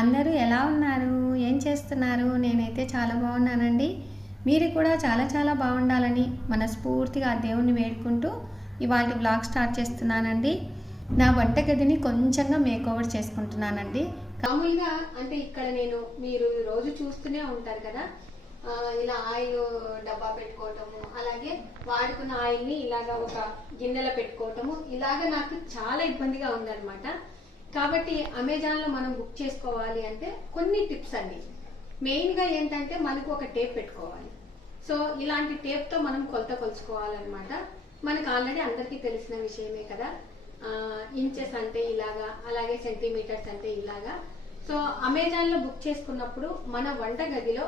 అందరూ ఎలా ఉన్నారు? ఏం చేస్తున్నారు? నేనైతే చాలా బాగున్నానండి. మీరు కూడా చాలా చాలా బాగుండాలని మనస్ఫూర్తిగా దేవుణ్ణి వేడుకుంటూ ఇవాళ వ్లాగ్ స్టార్ట్ చేస్తున్నానండి. నా వంటగదిని కొంచెంగా మేకోవర్ చేసుకుంటున్నానండి. మామూలుగా అంటే ఇక్కడ మీరు రోజు చూస్తూనే ఉంటారు కదా, ఇలా ఆయిల్ డబ్బా పెట్టుకోవటము, అలాగే వాడుకున్న ఆయిల్ని ఇలాగా ఒక గిన్నెలో పెట్టుకోవటము, ఇలాగ నాకు చాలా ఇబ్బందిగా ఉందన్నమాట. కాబట్టి అమెజాన్లో మనం బుక్ చేసుకోవాలి అంటే కొన్ని టిప్స్ అండి. మెయిన్గా ఏంటంటే మనకు ఒక టేప్ పెట్టుకోవాలి. సో ఇలాంటి టేప్తో మనం కొలత కొలుచుకోవాలన్నమాట. మనకు ఆల్రెడీ అందరికీ తెలిసిన విషయమే కదా, ఇంచెస్ అంటే ఇలాగా, అలాగే సెంటీమీటర్స్ అంటే ఇలాగా. సో అమెజాన్లో బుక్ చేసుకున్నప్పుడు మన వంటగదిలో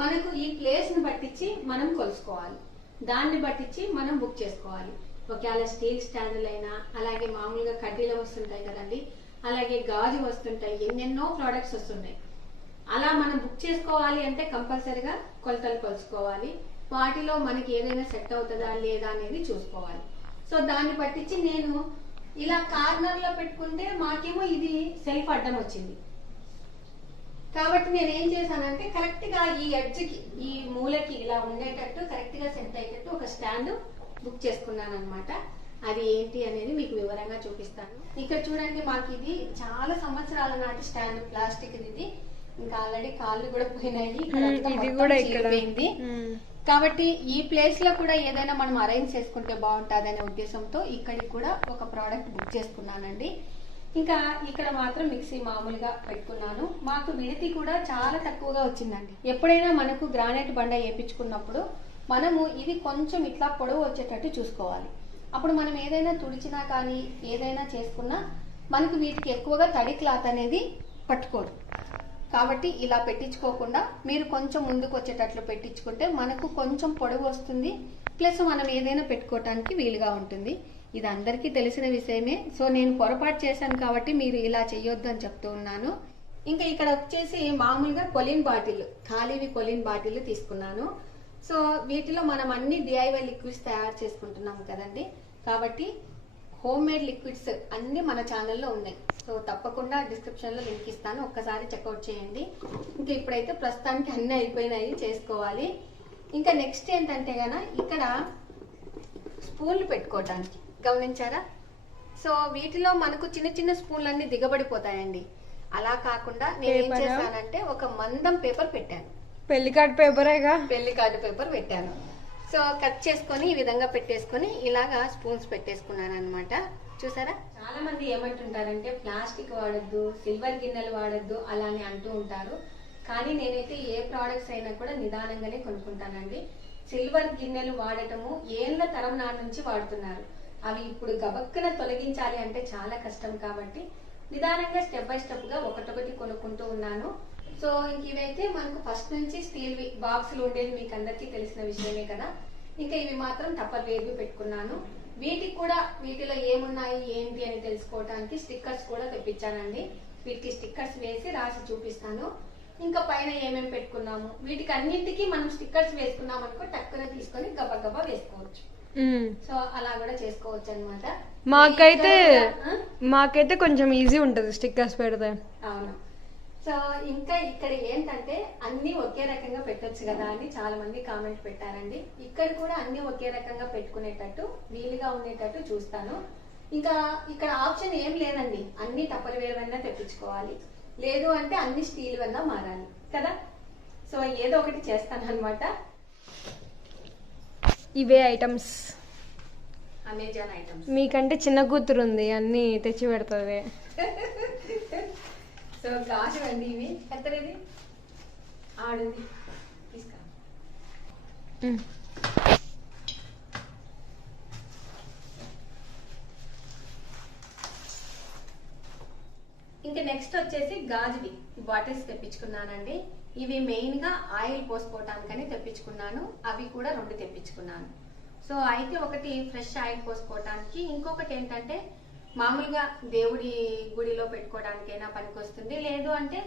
మనకు ఈ ప్లేస్ని బట్టించి మనం కొలుసుకోవాలి, దాన్ని బట్టించి మనం బుక్ చేసుకోవాలి. ఒకవేళ స్టీల్ స్టాండ్లు అయినా, అలాగే మామూలుగా కడ్డీలు వస్తుంటాయి కదండి, అలాగే గాజు వస్తుంటాయి, ఎన్నెన్నో ప్రోడక్ట్స్ వస్తుంటాయి. అలా మనం బుక్ చేసుకోవాలి అంటే కంపల్సరిగా కొలతలు కొలుసుకోవాలి. వాటిలో మనకి ఏదైనా సెట్ అవుతుందా లేదా అనేది చూసుకోవాలి. సో దాన్ని పట్టించి నేను ఇలా కార్నర్ లో పెట్టుకుంటే మాకేమో ఇది సెల్ఫ్ అడ్డం వచ్చింది. కాబట్టి నేను ఏం చేశానంటే కరెక్ట్ గా ఈ ఎడ్జ్కి, ఈ మూలకి ఇలా ఉండేటట్టు కరెక్ట్ గా సెట్ అయ్యేటట్టు ఒక స్టాండ్ బుక్ చేసుకున్నాను అనమాట. అది ఏంటి అనేది మీకు వివరంగా చూపిస్తాను. ఇక్కడ చూడండి, మాకు ఇది చాలా సంవత్సరాల నాటి స్టాండ్, ప్లాస్టిక్ ఇది. ఇంకా ఆల్రెడీ కాళ్ళు కూడా పోయినాయి, పోయింది. కాబట్టి ఈ ప్లేస్ లో కూడా ఏదైనా మనం అరేంజ్ చేసుకుంటే బాగుంటుంది అనే ఉద్దేశంతో ఇక్కడికి కూడా ఒక ప్రోడక్ట్ బుక్ చేసుకున్నానండి. ఇంకా ఇక్కడ మాత్రం మిక్సీ మామూలుగా పెట్టుకున్నాను. మాకు విడతి కూడా చాలా తక్కువగా వచ్చిందండి. ఎప్పుడైనా మనకు గ్రానైట్ బండ వేయించుకున్నప్పుడు మనము ఇది కొంచెం ఇట్లా పొడవు వచ్చేటట్టు చూసుకోవాలి. అప్పుడు మనం ఏదైనా తుడిచినా కానీ ఏదైనా చేసుకున్నా మనకు వీటికి ఎక్కువగా తడి క్లాత్ అనేది పట్టుకోదు. కాబట్టి ఇలా పెట్టించుకోకుండా మీరు కొంచెం ముందుకు వచ్చేటట్లు పెట్టించుకుంటే మనకు కొంచెం పొడవు వస్తుంది, ప్లస్ మనం ఏదైనా పెట్టుకోవటానికి వీలుగా ఉంటుంది. ఇది అందరికీ తెలిసిన విషయమే. సో నేను పొరపాటు చేశాను కాబట్టి మీరు ఇలా చెయ్యొద్దు అని చెప్తూ ఉన్నాను. ఇంకా ఇక్కడ వచ్చేసి మామూలుగా కొలిన్ బాటిల్, ఖాళీవి కొలిన్ బాటిల్ తీసుకున్నాను. సో వీటిలో మనం అన్ని డిఐవై లిక్విడ్స్ తయారు చేసుకుంటున్నాం కదండి, కాబట్టి హోమ్ మేడ్ లిక్విడ్స్ అన్ని మన ఛానల్లో ఉన్నాయి. సో తప్పకుండా డిస్క్రిప్షన్ లో లింక్ ఇస్తాను, ఒక్కసారి చెక్అవుట్ చేయండి. ఇంకా ఇప్పుడైతే ప్రస్తుతానికి అన్ని అయిపోయినాయి, చేసుకోవాలి. ఇంకా నెక్స్ట్ ఏంటంటే గన ఇక్కడ స్పూన్లు పెట్టుకోవటానికి గమనించారా? సో వీటిలో మనకు చిన్న చిన్న స్పూన్లన్నీ దిగబడిపోతాయండి. అలా కాకుండా నేను ఏం చేశానంటే ఒక మందం పేపర్ పెట్టాను. పెళ్లి కార్డు పేపర్ పెట్టాను. సో కట్ చేసుకొని ఈ విధంగా పెట్టేసుకొని ఇలాగా స్పూన్స్ పెట్టేసుకున్నాను అనమాట. చూసారా, చాలా మంది ఏమంటుంటారంటే ప్లాస్టిక్ వాడద్దు, సిల్వర్ గిన్నెలు వాడద్దు అలా అని అంటూ ఉంటారు. కానీ నేనైతే ఏ ప్రోడక్ట్స్ అయినా కూడా నిదానంగానే కొనుక్కుంటానండి. సిల్వర్ గిన్నెలు వాడటము ఏళ్ల తరం నా నుంచి వాడుతున్నారు. అవి ఇప్పుడు గబక్కన తొలగించాలి అంటే చాలా కష్టం. కాబట్టి నిదానంగా స్టెప్ బై స్టెప్ గా ఒకటొకటి కొనుక్కుంటూ ఉన్నాను. సో ఇంక ఇవైతే మనకు ఫస్ట్ నుంచి స్టీల్ బాక్సులు ఉండేది మీకు అందరికీ తెలిసిన విషయమే కదా. ఇంకా ఇవి మాత్రం టప్పర్వేర్వి పెట్టుకున్నాను. వీటికి కూడా వీటిలో ఏమున్నాయి ఏంటి అని తెలుసుకోవడానికి స్టిక్కర్స్ కూడా తెప్పించానండి. వీటికి స్టిక్కర్స్ వేసి రాసి చూపిస్తాను. ఇంకా పైన ఏమేమి పెట్టుకున్నాము, వీటికి అన్నింటికి మనం స్టిక్కర్స్ వేసుకున్నాం అనుకో టక్కున తీసుకొని గబగబా వేసుకోవచ్చు. సో అలా కూడా చేసుకోవచ్చు అనమాట. మాకైతే కొంచెం ఈజీ ఉంటది స్టిక్కర్స్ పెడితే. అవును. సో ఇంకా ఇక్కడ ఏంటంటే అన్ని ఒకే రకంగా పెట్టొచ్చు కదా అని చాలా మంది కామెంట్ పెట్టారండి. ఇక్కడ కూడా అన్ని ఒకే రకంగా పెట్టుకునేటట్టు వీలుగా ఉండేటట్టు చూస్తాను. ఇంకా ఇక్కడ ఆప్షన్ ఏం లేదండి, అన్ని టప్పర్వేర్ వన్నా తెప్పించుకోవాలి, లేదు అంటే అన్ని స్టీల్ వన్నా మారాలి కదా. సో ఏదో ఒకటి చేస్తాను అనమాట. ఇవే ఐటమ్స్, అమెజాన్ ఐటమ్స్. మీకంటే చిన్న కూతురు ఉంది, అన్ని తెచ్చి పెడుతుంది. సో గాజు అండి, ఇవి పెద్దది ఆడుంది, తీసుకురా. ఇంకా నెక్స్ట్ వచ్చేసి గాజువి బాటిల్స్ తెప్పించుకున్నానండి. ఇవి మెయిన్ గా ఆయిల్ పోసుకోవటానికని తెప్పించుకున్నాను. అవి కూడా 2 తెప్పించుకున్నాను. సో అయితే ఒకటి ఫ్రెష్ ఆయిల్ పోసుకోవటానికి, ఇంకొకటి ఏంటంటే మామూలుగా దేవుడి గుడిలో పెట్టుకోవడానికైనా పనికొస్తుంది, లేదు అంటే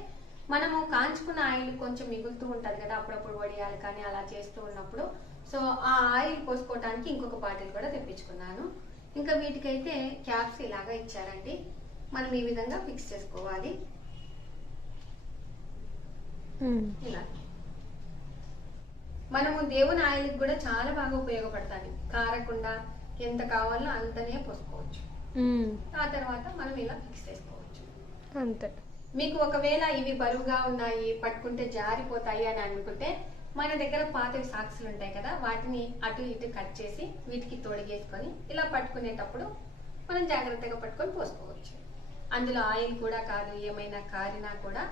మనము కాంచుకున్న ఆయిల్ కొంచెం మిగులుతూ ఉంటది కదా అప్పుడప్పుడు వడియాలు కానీ అలా చేస్తూ ఉన్నప్పుడు. సో ఆ ఆయిల్ పోసుకోవడానికి ఇంకొక బాటిల్ కూడా తెప్పించుకున్నాను. ఇంకా వీటికైతే క్యాప్స్ ఇలాగా ఇచ్చారండి, మనం ఈ విధంగా ఫిక్స్ చేసుకోవాలి. ఇలా మనము దేవుని ఆయిల్ కూడా చాలా బాగా ఉపయోగపడతాయి. కారకుండా ఎంత కావాలో అంతనే పోసుకోవచ్చు. ఆ తర్వాత మనం ఇలా ఫిక్స్ చేసుకోవచ్చు అంతే. మీకు ఒకవేళ ఇవి బరువుగా ఉన్నాయి, పట్టుకుంటే జారిపోతాయి అని అనుకుంటే మన దగ్గర పాత సాక్స్లు ఉంటాయి కదా, వాటిని అటు ఇటు కట్ చేసి వీటికి తొడిగేసుకొని ఇలా పట్టుకునేటప్పుడు మనం జాగ్రత్తగా పట్టుకొని పోసుకోవచ్చు. అందులో ఆయిల్ కూడా కాదు, ఏమైనా కారినా కూడా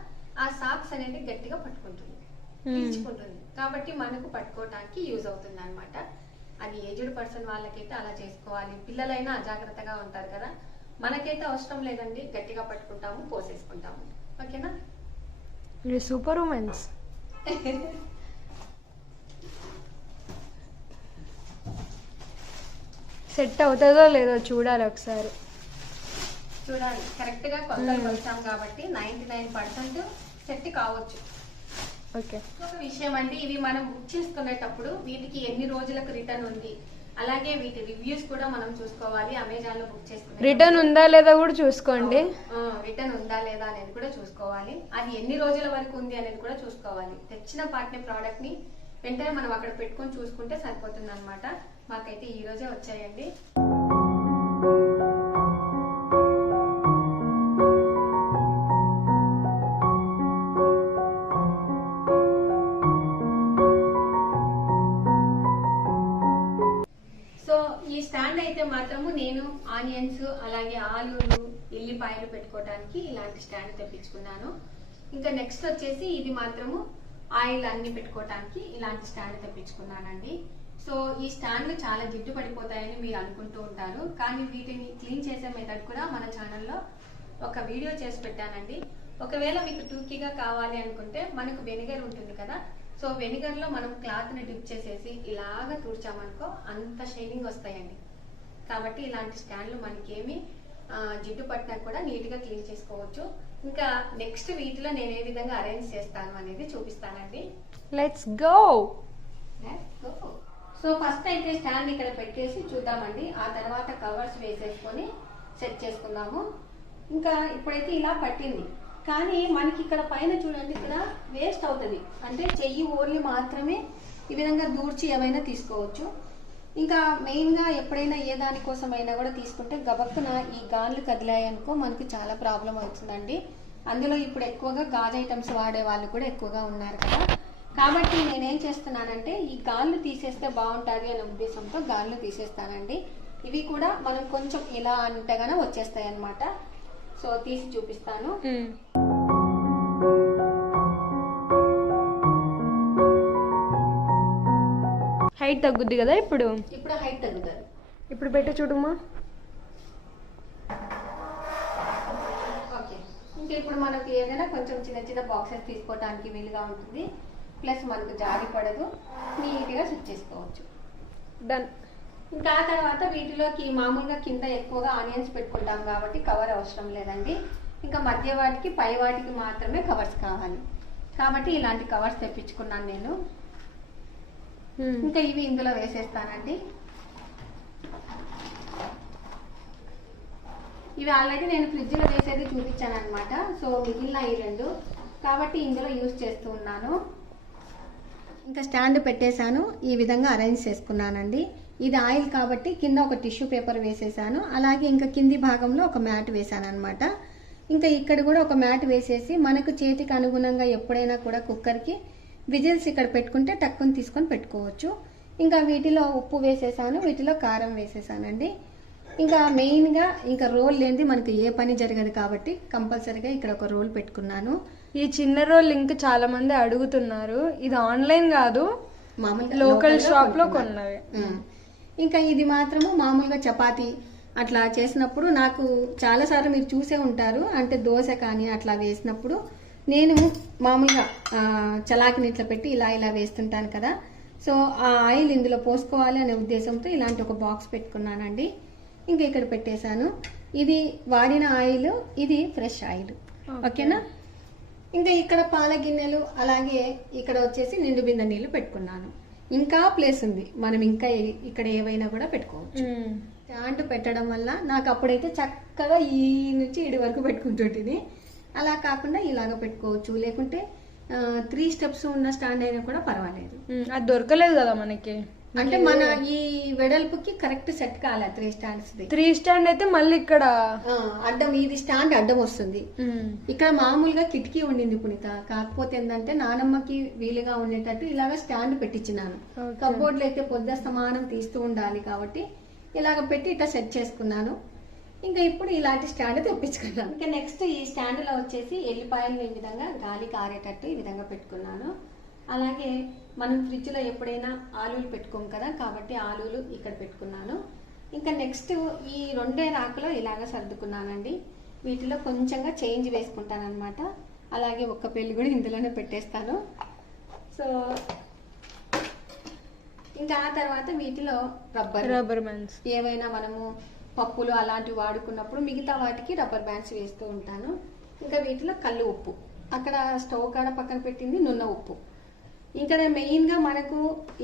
ఆ సాక్స్ అనేది గట్టిగా పట్టుకుంటుంది, పీల్చుకుంటుంది. కాబట్టి మనకు పట్టుకోవడానికి యూజ్ అవుతుంది అనమాట. అది ఏజ్డ్ పర్సన్ వాళ్ళకైతే అలా చేసుకోవాలి. పిల్లలైనా అజాగ్రత్తగా ఉంటారు కదా, మనకైతే అవసరం లేదండి, గట్టిగా పట్టుకుంటాము, పోసేసుకుంటాము. ఓకేనా? Super women's. సెట్ అవుతుందో లేదో చూడాలి ఒకసారి. చూడాలి, కరెక్ట్ గా కొలతలు వచ్చాం కాబట్టి 99% సెట్ కావచ్చు. ఓకే. ఒక విషయం అండి, ఇవి మనం బుక్ చేసుకునేటప్పుడు వీటికి ఎన్ని రోజులకు రిటర్న్ ఉంది, అలాగే వీటి రివ్యూస్ కూడా మనం చూసుకోవాలి. అమెజాన్ లో బుక్ చేసుకునే రిటర్న్ ఉందా లేదా కూడా చూసుకోండి. రిటర్న్ ఉందా లేదా అనేది కూడా చూసుకోవాలి. అది ఎన్ని రోజుల వరకు ఉంది అనేది కూడా చూసుకోవాలి. తెచ్చిన పార్ట్ని ప్రోడక్ట్ ని వెంటనే మనం అక్కడ పెట్టుకొని చూసుకుంటే సరిపోతుంది అనమాట. మాకైతే ఈ రోజే వచ్చాయండి. ఈ స్టాండ్ అయితే మాత్రము నేను ఆనియన్స్ అలాగే ఆలూలు ఎల్లిపాయలు పెట్టుకోవడానికి ఇలాంటి స్టాండ్ తెప్పించుకున్నాను. ఇంకా నెక్స్ట్ వచ్చేసి ఇది మాత్రము ఆయిల్ అన్ని పెట్టుకోవడానికి ఇలాంటి స్టాండ్ తెప్పించుకున్నానండి. సో ఈ స్టాండ్లు చాలా జిడ్డు పడిపోతాయని మీరు అనుకుంటూ ఉంటారు, కానీ వీటిని క్లీన్ చేసే మెథడ్ కూడా మన ఛానల్లో ఒక వీడియో చేసి పెట్టానండి. ఒకవేళ మీకు టూకీగా కావాలి అనుకుంటే మనకు వెనిగర్ ఉంటుంది కదా, సో వెనిగర్ లో మనం క్లాత్ ని డిప్ చేసేసి ఇలాగ తుడిచామనుకో అంత షైనింగ్ వస్తాయండి. కాబట్టి ఇలాంటి స్టాండ్లు మనకేమి జిడ్డు పట్టినా కూడా నీట్ గా క్లీన్ చేసుకోవచ్చు. ఇంకా నెక్స్ట్ వీటిలో నేను ఏ విధంగా అరేంజ్ చేస్తాను అనేది చూపిస్తానండి. Let's go. సో ఫస్ట్ అయితే స్టాండ్ ఇక్కడ పెట్టేసి చూద్దామండి, ఆ తర్వాత కవర్స్ వేసేసుకొని సెట్ చేసుకుందాము. ఇంకా ఇప్పుడైతే ఇలా పట్టింది, కానీ మనకి ఇక్కడ పైన చూడండి, ఇక్కడ వేస్ట్ అవుతుంది. అంటే చెయ్యి ఓన్లీ మాత్రమే ఈ విధంగా దూర్చి ఏమైనా తీసుకోవచ్చు. ఇంకా మెయిన్గా ఎప్పుడైనా ఏ దానికోసమైనా కూడా తీసుకుంటే గబక్కున ఈ గాన్లు కదిలాయనుకో మనకి చాలా ప్రాబ్లం అవుతుందండి. అందులో ఇప్పుడు ఎక్కువగా గాజు ఐటమ్స్ వాడే వాళ్ళు కూడా ఎక్కువగా ఉన్నారు కదా, కాబట్టి నేనేం చేస్తున్నానంటే ఈ గాన్లు తీసేస్తే బాగుంటుంది అనే ఉద్దేశంతో గాన్లు తీసేస్తానండి. ఇవి కూడా మనం కొంచెం ఇలా అంటేగానే వచ్చేస్తాయి అన్నమాట. సో తీసి చూపిస్తాను. హైట్ తగ్గుద్ది కదా ఇప్పుడు హైట్ తగ్గుతుంది. ఇప్పుడు పెట్టి చూడమ్మా. ఓకే, ఇంకా ఇప్పుడు మనకి ఏదైనా కొంచెం చిన్న చిన్న బాక్సెస్ తీసుకోవడానికి వీలుగా ఉంటుంది, ప్లస్ మనకు జారి పడదు, నీట్గా సెట్ చేసుకోవచ్చు. డన్. ఇంకా ఆ తర్వాత వీటిలోకి మామూలుగా కింద ఎక్కువగా ఆనియన్స్ పెట్టుకుంటాం కాబట్టి కవర్ అవసరం లేదండి. ఇంకా మధ్య వాటికి పై వాటికి మాత్రమే కవర్స్ కావాలి, కాబట్టి ఇలాంటి కవర్స్ తెప్పించుకున్నాను నేను. ఇంకా ఇవి ఇందులో వేసేస్తానండి. ఇవి ఆల్రెడీ నేను ఫ్రిడ్జ్లో వేసేది చూపించాను అనమాట. సో మిగిలిన ఈ రెండు కాబట్టి ఇందులో యూజ్ చేస్తూ ఉన్నాను. ఇంకా స్టాండ్ పెట్టేశాను, ఈ విధంగా అరేంజ్ చేసుకున్నానండి. ఇది ఆయిల్ కాబట్టి కింద ఒక టిష్యూ పేపర్ వేసేసాను, అలాగే ఇంకా కింది భాగంలో ఒక మ్యాట్ వేసాను అనమాట. ఇంకా ఇక్కడ కూడా ఒక మ్యాట్ వేసేసి మనకు చేతికి అనుగుణంగా ఎప్పుడైనా కూడా కుక్కర్కి విజిల్స్ ఇక్కడ పెట్టుకుంటే టక్కుని తీసుకొని పెట్టుకోవచ్చు. ఇంకా వీటిలో ఉప్పు వేసేసాను, వీటిలో కారం వేసేసానండి. ఇంకా మెయిన్గా ఇంకా రోల్ లేనిది మనకి ఏ పని జరగదు కాబట్టి కంపల్సరీగా ఇక్కడ ఒక రోల్ పెట్టుకున్నాను. ఈ చిన్న రోల్ లింక్ చాలా మంది అడుగుతున్నారు, ఇది ఆన్లైన్ కాదు, మామూలుగా లోకల్ షాప్ లో కొన్నవి. ఇంకా ఇది మాత్రము మామూలుగా చపాతీ అట్లా చేసినప్పుడు నాకు చాలాసార్లు మీరు చూసే ఉంటారు, అంటే దోశ కానీ అట్లా వేసినప్పుడు నేను మామూలుగా చలాకిని ఇట్లా పెట్టి ఇలా ఇలా వేస్తుంటాను కదా. సో ఆ ఆయిల్ ఇందులో పోసుకోవాలి అనే ఉద్దేశంతో ఇలాంటి ఒక బాక్స్ పెట్టుకున్నానండి. ఇంకా ఇక్కడ పెట్టేశాను. ఇది వాడిన ఆయిల్, ఇది ఫ్రెష్ ఆయిల్. ఓకేనా? ఇంకా ఇక్కడ పాల గిన్నెలు, అలాగే ఇక్కడ వచ్చేసి నిండు బిందె నీళ్లు పెట్టుకున్నాను. ఇంకా ప్లేస్ ఉంది, మనం ఇంకా ఇక్కడ ఏవైనా కూడా పెట్టుకోవచ్చు. స్టాండ్ పెట్టడం వల్ల నాకు అప్పుడైతే చక్కగా ఈ నుంచి ఇడి వరకు పెట్టుకుంటుంటుంది. అలా కాకుండా ఇలాగ పెట్టుకోవచ్చు, లేకుంటే 3 స్టెప్స్ ఉన్న స్టాండ్ అయినా కూడా పర్వాలేదు. అది దొరకలేదు కదా మనకి, అంటే మన ఈ వెడల్పుకి కరెక్ట్ సెట్ కాలే 3 స్టాండ్స్. 3 స్టాండ్ అయితే మళ్ళీ ఇక్కడ అడ్డం, ఇది స్టాండ్ అడ్డం వస్తుంది. ఇక్కడ మామూలుగా కిటికీ ఉండింది పునీత, కాకపోతే ఏంటంటే నానమ్మకి వీలుగా ఉండేటట్టు ఇలాగ స్టాండ్ పెట్టించినాను. కబోర్డ్లో అయితే పొద్దు సమానం తీస్తూ ఉండాలి కాబట్టి ఇలాగ పెట్టి ఇట్లా సెట్ చేసుకున్నాను. ఇంకా ఇప్పుడు ఇలాంటి స్టాండ్ తెప్పించుకున్నాను. ఇంకా నెక్స్ట్ ఈ స్టాండ్ లో వచ్చేసి ఎల్లిపాయలు ఈ విధంగా గాలి కారేటట్టు ఈ విధంగా పెట్టుకున్నాను. అలాగే మనం ఫ్రిడ్జ్ లో ఎప్పుడైనా ఆలూలు పెట్టుకోం కదా, కాబట్టి ఆలూలు ఇక్కడ పెట్టుకున్నాను. ఇంకా నెక్స్ట్ ఈ 2 రాకులో ఇలాగ సర్దుకున్నానండి. వీటిలో కొంచెంగా చేంజ్ వేసుకుంటాను అనమాట. అలాగే ఒక్క పెళ్లి కూడా ఇందులోనే పెట్టేస్తాను. సో ఇంకా ఆ తర్వాత వీటిలో రబ్బర్ బ్యాండ్స్ ఏవైనా మనము పప్పులు అలాంటివి వాడుకున్నప్పుడు మిగతా వాటికి రబ్బర్ బ్యాండ్స్ వేస్తూ ఉంటాను. ఇంకా వీటిలో కళ్ళు ఉప్పు, అక్కడ స్టవ్ కాడ పక్కన పెట్టింది నున్న ఉప్పు. ఇంకా నేను మెయిన్గా మనకు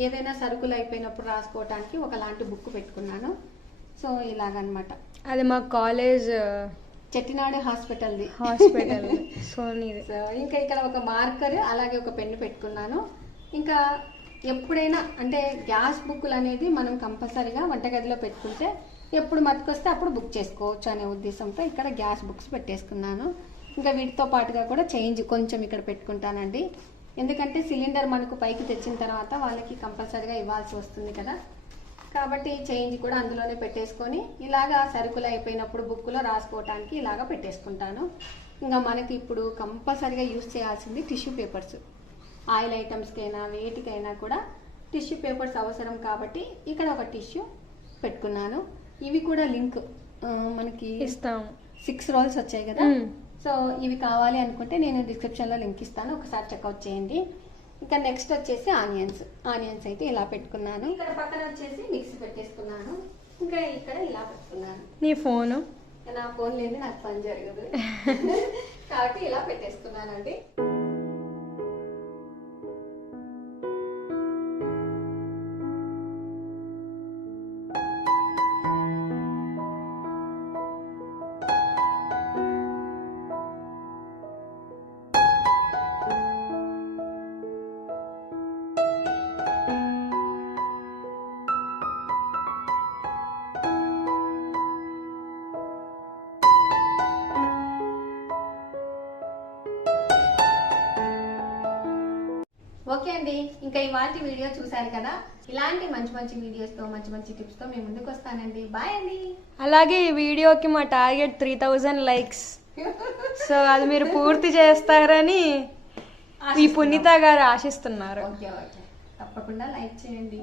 ఏదైనా సరుకులు అయిపోయినప్పుడు రాసుకోవడానికి ఒకలాంటి బుక్ పెట్టుకున్నాను. సో ఇలాగనమాట. అది మా కాలేజ్ చెట్టినాడు హాస్పిటల్. సో ఇంకా ఇక్కడ ఒక మార్కర్ అలాగే ఒక పెన్ను పెట్టుకున్నాను. ఇంకా ఎప్పుడైనా అంటే గ్యాస్ బుక్కులు అనేది మనం కంపల్సరీగా వంటగదిలో పెట్టుకుంటే ఎప్పుడు మట్టుకొస్తే అప్పుడు బుక్ చేసుకోవచ్చు అనే ఉద్దేశంతో ఇక్కడ గ్యాస్ బుక్స్ పెట్టేసుకున్నాను. ఇంకా వీటితో పాటుగా కూడా చేంజ్ కొంచెం ఇక్కడ పెట్టుకుంటానండి. ఎందుకంటే సిలిండర్ మనకు పైకి తెచ్చిన తర్వాత వాళ్ళకి కంపల్సరీగా ఇవ్వాల్సి వస్తుంది కదా, కాబట్టి చేంజ్ కూడా అందులోనే పెట్టేసుకొని ఇలాగా సరుకులు అయిపోయినప్పుడు బుక్లో రాసుకోవటానికి ఇలాగా పెట్టేసుకుంటాను. ఇంకా మనకి ఇప్పుడు కంపల్సరీగా యూజ్ చేయాల్సింది టిష్యూ పేపర్స్. ఆయిల్ ఐటమ్స్కైనా వేటికైనా కూడా టిష్యూ పేపర్స్ అవసరం కాబట్టి ఇక్కడ ఒక టిష్యూ పెట్టుకున్నాను. ఇవి కూడా లింక్ మనకి ఇస్తాం, 6 రోల్స్ వచ్చాయి కదా. సో ఇవి కావాలి అనుకుంటే నేను డిస్క్రిప్షన్లో లింక్ ఇస్తాను, ఒకసారి చెక్అవుట్ చేయండి. ఇంకా నెక్స్ట్ వచ్చేసి ఆనియన్స్ అయితే ఇలా పెట్టుకున్నాను. ఇక్కడ పక్కన వచ్చేసి మిక్సీ పెట్టేసుకున్నాను. ఇంకా ఇక్కడ ఇలా పెట్టుకున్నాను. నీ ఫోను? నా ఫోన్ లేదు, నాకు పని జరగదు కాబట్టి ఇలా పెట్టేసుకున్నానండి. ఓకే అండి, ఇంకా ఇవాళ వీడియో చూసారు కదా. ఇలాంటి మంచి మంచి వీడియోస్తో మంచి మంచి టిప్స్తో మేము ముందుకు వస్తానండి. బాయ్ అండి. అలాగే ఈ వీడియోకి మా టార్గెట్ 3000 లైక్స్. సో అది మీరు పూర్తి చేస్తారని ఈ పునీత గారు ఆశిస్తున్నారు. ఓకే ఓకే, తప్పకుండా లైక్ చేయండి.